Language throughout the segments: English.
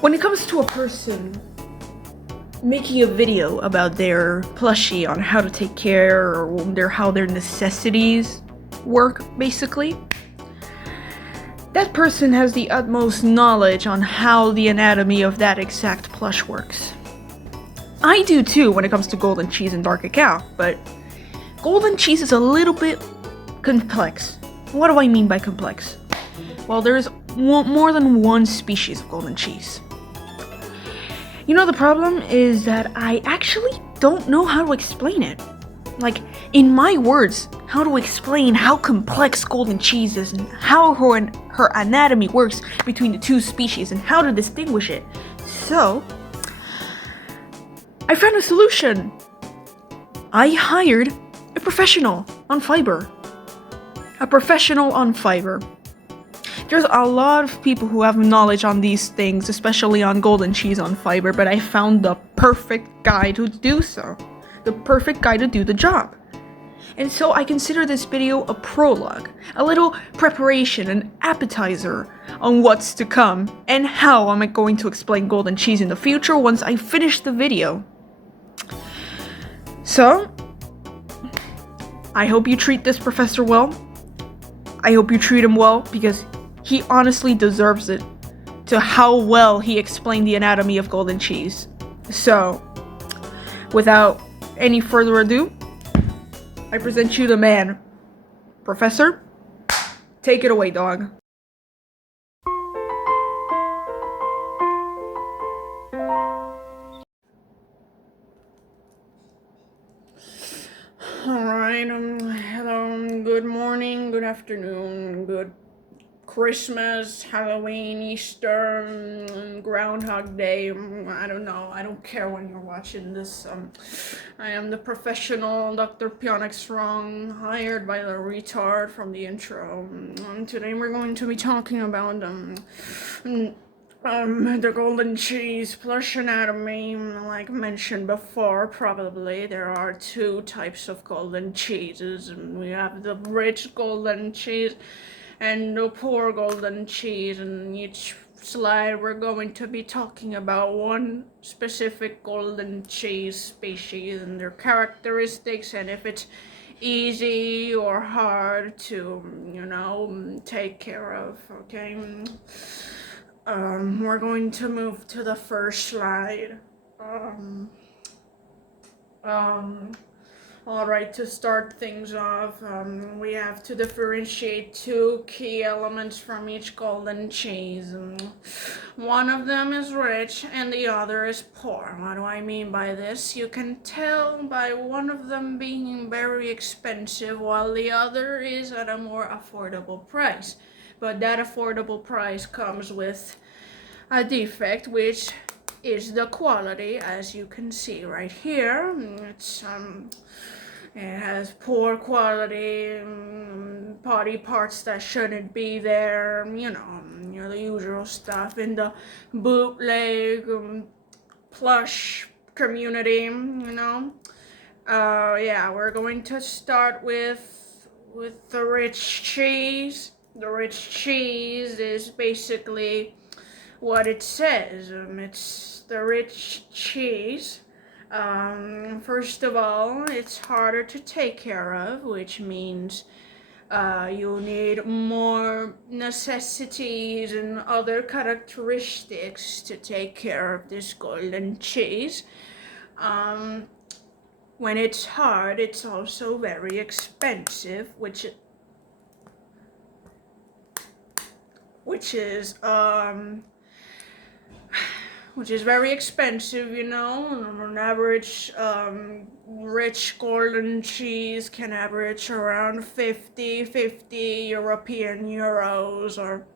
When it comes to a person making a video about their plushie on how to take care or how their necessities work, basically, that person has the utmost knowledge on how the anatomy of that exact plush works. I do too when it comes to golden cheese and dark cacao, but golden cheese is a little bit complex. What do I mean by complex? Well, there's more than one species of golden cheese. You know, the problem is that I actually don't know how to explain it. Like, in my words, how to explain how complex golden cheese is and how her anatomy works between the two species and how to distinguish it. So, I found a solution. I hired a professional on Fiverr. There's a lot of people who have knowledge on these things, especially on golden cheese on Fiverr, but I found the perfect guy to do so. The perfect guy to do the job. And so I consider this video a prologue, a little preparation, an appetizer on what's to come and how I'm going to explain golden cheese in the future once I finish the video. So, I hope you treat this professor well. I hope you treat him well because he honestly deserves it to how well he explained the anatomy of golden cheese. So, without any further ado, I present you the man. Professor, take it away, dog. Alright, hello, good morning, good afternoon, good Christmas, Halloween, Easter, Groundhog Day, I don't know, I don't care when you're watching this. I am the professional Dr. Pionex Strong, hired by the retard from the intro. Today we're going to be talking about the golden cheese plush anatomy. Like mentioned before, probably there are two types of golden cheeses, and we have the rich golden cheese and the poor golden cheese. In each slide we're going to be talking about one specific golden cheese species and their characteristics, and if it's easy or hard to take care of. Okay, we're going to move to the first slide. Alright, to start things off, we have to differentiate two key elements from each golden cheese. One of them is rich and the other is poor. What do I mean by this? You can tell by one of them being very expensive while the other is at a more affordable price. But that affordable price comes with a defect, which is the quality, as you can see right here. It has poor quality, body parts that shouldn't be there, the usual stuff in the bootleg plush community, yeah, we're going to start with the rich cheese. The rich cheese is basically what it says. It's the rich cheese. First of all, it's harder to take care of, which means you need more necessities and other characteristics to take care of this golden cheese. When it's hard, it's also very expensive, which is very expensive, On average, rich golden cheese can average around 50 European euros, or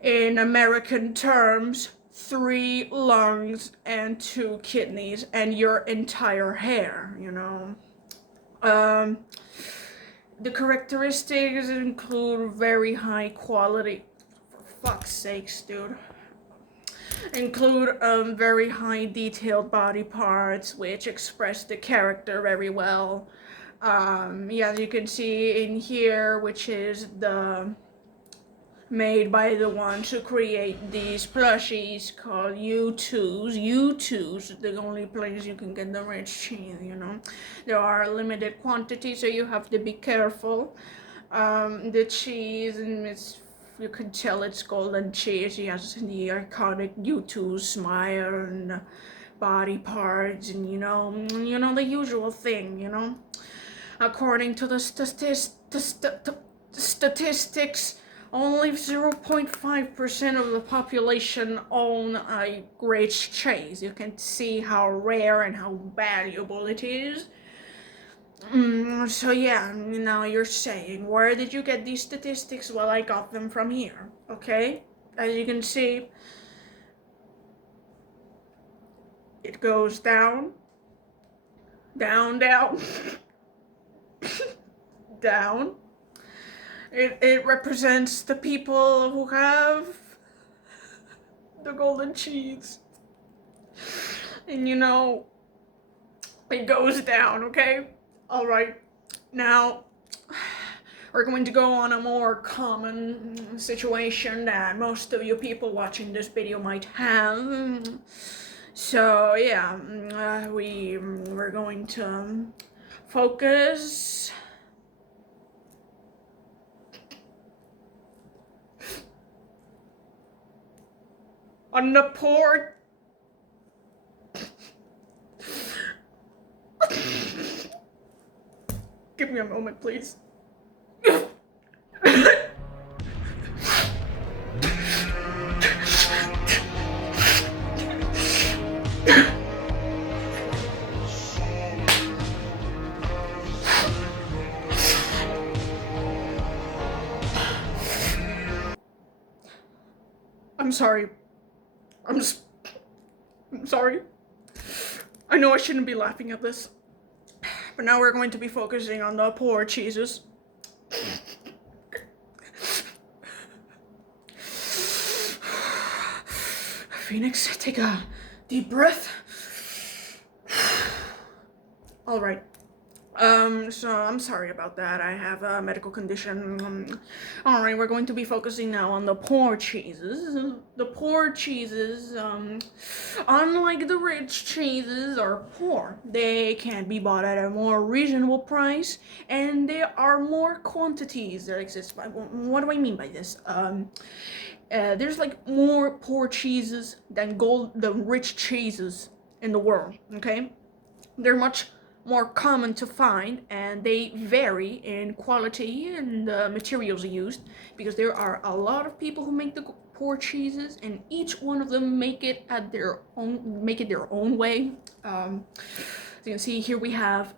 in American terms, 3 lungs and 2 kidneys and your entire hair, The characteristics include very high quality, for fuck's sakes, dude. Include very high detailed body parts which express the character very well. Yeah, as you can see in here, which is the made by the ones who create these plushies called U2s. U2s, the only place you can get the rich cheese, you know. There are limited quantities, so you have to be careful. The cheese, and you can tell it's golden cheese. He has the iconic U2 smile and body parts, and you know the usual thing, you know. According to the statistics, only 0.5% of the population own a rich cheese. You can see how rare and how valuable it is. So yeah, now you're saying, where did you get these statistics? Well, I got them from here, okay? As you can see, it goes down, down, down, down. It represents the people who have the golden cheese. And you know, it goes down, okay? Alright, now we're going to go on a more common situation that most of you people watching this video might have. So yeah, we're going to focus on the poor. Give me a moment, please. I'm sorry. I'm sorry. I know I shouldn't be laughing at this, but now we're going to be focusing on the poor cheeses. Phoenix, take a deep breath. All right. So I'm sorry about that. I have a medical condition. All right, we're going to be focusing now on the poor cheeses. The poor cheeses, unlike the rich cheeses, are poor. They can be bought at a more reasonable price, and there are more quantities that exist. What do I mean by this? There's like more poor cheeses than the rich cheeses in the world. Okay, they're much more common to find, and they vary in quality and the materials used, because there are a lot of people who make the poor cheeses, and each one of them make it their own way. As you can see here, we have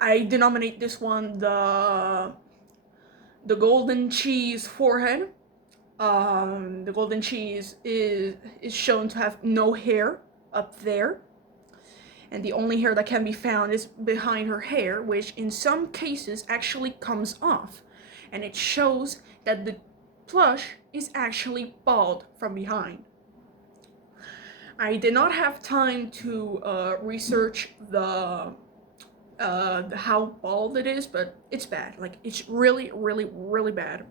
I denominate this one the golden cheese forehead. The golden cheese is shown to have no hair up there, and the only hair that can be found is behind her hair, which in some cases actually comes off, and it shows that the plush is actually bald from behind. I did not have time to research how bald it is, but it's bad. Like, it's really, really, really bad.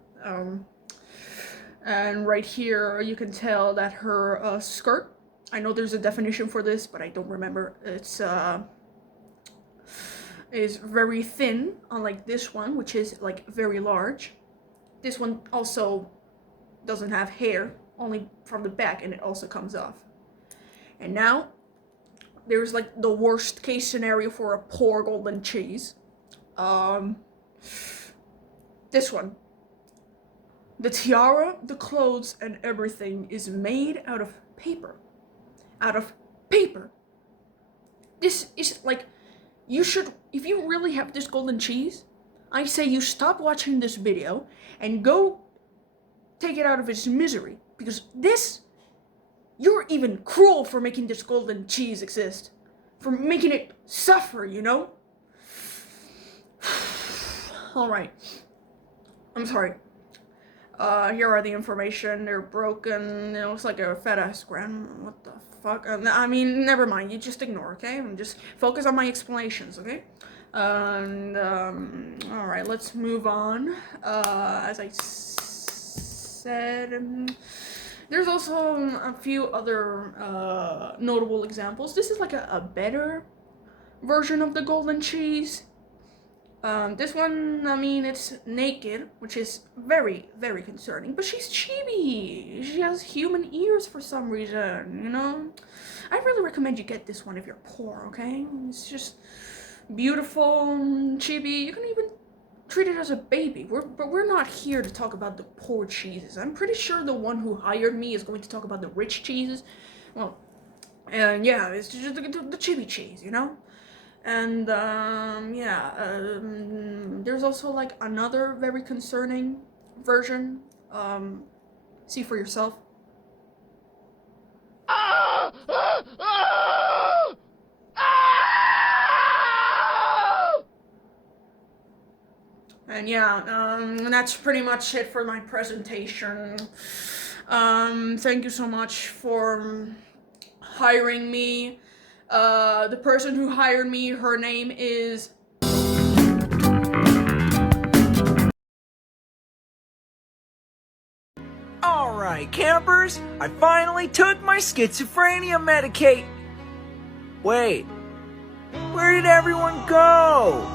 And right here you can tell that her skirt, I know there's a definition for this, but I don't remember. It's is very thin, unlike this one, which is like very large. This one also doesn't have hair, only from the back, and it also comes off. And now there's like the worst case scenario for a poor golden cheese. This one. The tiara, the clothes, and everything is made out of paper. Out of paper. This is like, you should, if you really have this golden cheese, I say you stop watching this video and go take it out of its misery, because this, you're even cruel for making this golden cheese exist, for making it suffer, you know? Alright, I'm sorry. Here are the information. They're broken. It looks like a fat ass gram. What the fuck? I mean, never mind. You just ignore, okay? And just focus on my explanations, okay? And all right, let's move on. As I said, there's also a few other notable examples. This is like a better version of the golden cheese. This one, I mean, it's naked, which is very, very concerning. But she's chibi. She has human ears for some reason, you know? I really recommend you get this one if you're poor, okay? It's just beautiful, chibi. You can even treat it as a baby. But we're not here to talk about the poor cheeses. I'm pretty sure the one who hired me is going to talk about the rich cheeses. Well, and yeah, it's just the chibi cheese, you know? And there's also like another very concerning version. See for yourself. And yeah, that's pretty much it for my presentation. Thank you so much for hiring me. The person who hired me, her name is... Alright, campers, I finally took my schizophrenia medicate. Wait, where did everyone go?